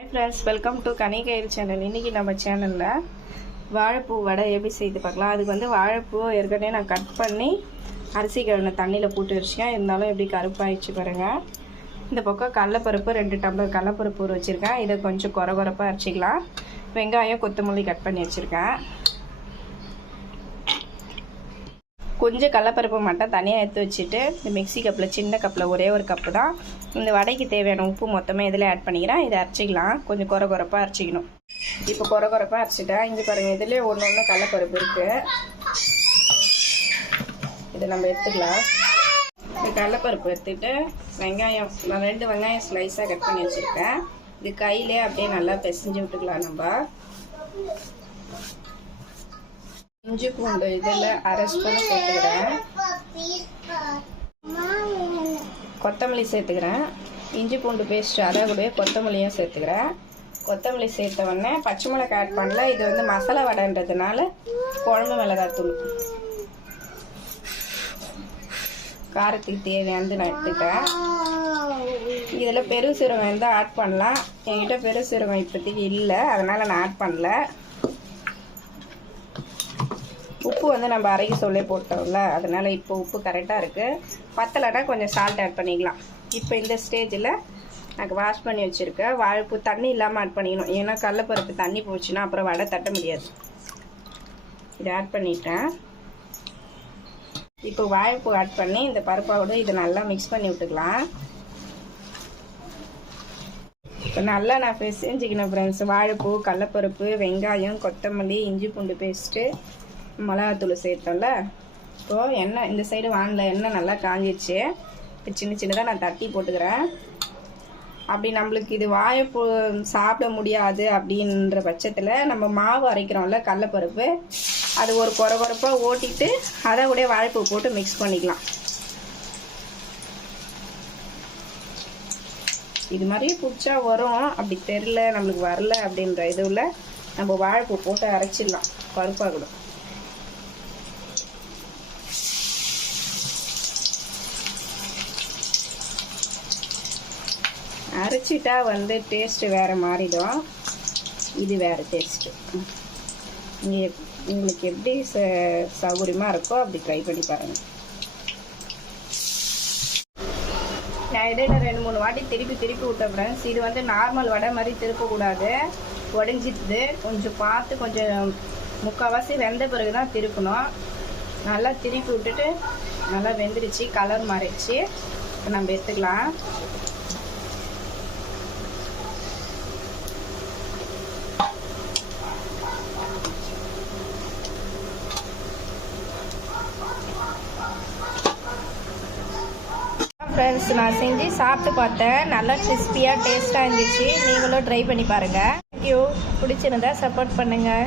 Hi friends, welcome to Kanikail channel. இன்னைக்கு நம்ம சேனல்ல வாழைப்பூ வடை எப்படி செய்து பார்க்கலாம். அதுக்கு வந்து வாழைப்பூ ஏற்கனவே நான் கட் பண்ணி அரிசி கழுவின தண்ணியில போட்டு வச்சிருக்கேன். இருந்தாலும் எப்படி கருப்பாயிச்சு பாருங்க. இந்த பக்கம் கடலைப்பருப்பு 2 டம்ளர் கடலைப்பருப்பு ஊற வச்சிருக்கேன். இதை கொஞ்சம் கொரகொரப்பா அரைச்சிக்கலாம். வெங்காயம் கொத்தமல்லி கட் பண்ணி வச்சிருக்கேன். கொஞ்சம் கடலைப்பருப்பு மட்டும் தனியாக எடுத்து வச்சுட்டு இந்த மிக்ஸி கப்பில் சின்ன கப்பில் ஒரே ஒரு கப்பு தான் இந்த வடைக்கு தேவையான உப்பு மொத்தமாக இதில் ஆட் பண்ணிக்கிறேன். இதை அரைச்சிக்கலாம். கொஞ்சம் கொரகொரப்பாக அரைச்சிக்கணும். இப்போ கொரகொரப்பாக அரைச்சிட்டேன். இங்கே பாருங்கள், இதில் ஒன்று கடலைப்பருப்பு இருக்குது. இதை நம்ம எடுத்துக்கலாம். இந்த கடலைப்பருப்பு எடுத்துகிட்டு வெங்காயம், நான் 2 வெங்காயம் ஸ்லைஸாக கட் பண்ணி வச்சுருக்கேன். இது கையிலே அப்படியே நல்லா பிசைஞ்சு விட்டுக்கலாம். நம்ம இஞ்சி பூண்டு இதில் அரை ஸ்பூன் சேர்த்துக்கிறேன். கொத்தமல்லி சேர்த்துக்கிறேன். இஞ்சி பூண்டு பேஸ்ட் அதை கூட கொத்தமல்லியும் சேர்த்துக்கிறேன். கொத்தமல்லி சேர்த்த உடனே பச்சை மிளகாய் ஆட் பண்ணல. இது வந்து மசாலா வடைன்றதுனால குழம்பு மிளகாய்த்தூள் காரத்துக்கு தேவையானது நான் எடுத்துட்டேன். இதில் பெரு சீரகம் இருந்தால் ஆட் பண்ணலாம். என்கிட்ட பெரு சீரகம் இப்போதைக்கு இல்லை, அதனால் நான் ஆட் பண்ணல. உப்பு வந்து நம்ம அரைக்க சொல்லே போட்டோம்ல, அதனால் இப்போ உப்பு கரெக்டாக இருக்குது. பத்தலைன்னா கொஞ்சம் சால்ட் ஆட் பண்ணிக்கலாம். இப்போ இந்த ஸ்டேஜில் எனக்கு வாஷ் பண்ணி வச்சுருக்கேன் வாழைப்பூ தண்ணி இல்லாமல் ஆட் பண்ணிக்கணும். ஏன்னா கடலைப்பருப்பு தண்ணி போச்சுன்னா அப்புறம் வடை தட்ட முடியாது. இதை ஆட் பண்ணிட்டேன். இப்போ வாழைப்பூ ஆட் பண்ணி இந்த பருப்பாவோட இதை நல்லா மிக்ஸ் பண்ணி விட்டுக்கலாம். இப்போ நல்லா நான் செஞ்சுக்கணும் ஃப்ரெண்ட்ஸ். வாழைப்பூ, கடலைப்பருப்பு, வெங்காயம், கொத்தமல்லி, இஞ்சி பூண்டு பேஸ்ட்டு, மிளகாத்தூள் சேர்த்தோம்ல. இப்போது எண்ணெய் இந்த சைடு வானில் எண்ணெய் நல்லா காஞ்சிடுச்சு. இப்போ சின்ன சின்னதாக நான் தட்டி போட்டுக்கிறேன். அப்படி நம்மளுக்கு இது வாழைப்பூ சாப்பிட முடியாது அப்படின்ற பட்சத்தில் நம்ம மாவு அரைக்கிறோம்ல கடலைப்பருப்பு, அது ஒரு கொரகொரப்பாக ஓட்டிட்டு அதை கூட வாழைப்பூ போட்டு மிக்ஸ் பண்ணிக்கலாம். இது மாதிரி பிடிச்சா வரும். அப்படி தெரில நம்மளுக்கு வரல அப்படின்ற இதுவில் நம்ம வாழைப்பூ போட்டு அரைச்சிடலாம். பருப்பாகணும். அரைச்சிட்டா வந்து டேஸ்ட்டு வேறு மாறிடும். இது வேறு டேஸ்ட்டு. உங்களுக்கு எப்படி சௌகரியமாக இருக்கோ அப்படி ட்ரை பண்ணி பாருங்கள். நான் இடையில 2-3 வாட்டி திருப்பி விட்டேன் ஃப்ரெண்ட்ஸ். இது வந்து நார்மல் வடை மாதிரி திருப்பக்கூடாது, உடஞ்சிடுது. கொஞ்சம் பார்த்து கொஞ்சம் முக்கால்வாசி வெந்த பிறகு தான் திருப்பணும். நல்லா திருப்பி விட்டுட்டு நல்லா வெந்துடுச்சு, கலர் மாறிடுச்சு. இப்போ நம்ம எடுத்துக்கலாம். ஃப்ரெண்ட்ஸ், நான் செஞ்சு சாப்பிட்டு பார்த்தேன். நல்லா கிறிஸ்பியாக டேஸ்ட்டாக இருந்துச்சு. நீங்களும் ட்ரை பண்ணி பாருங்கள். தேங்க்யூ. பிடிச்சிருந்தா சப்போர்ட் பண்ணுங்கள்.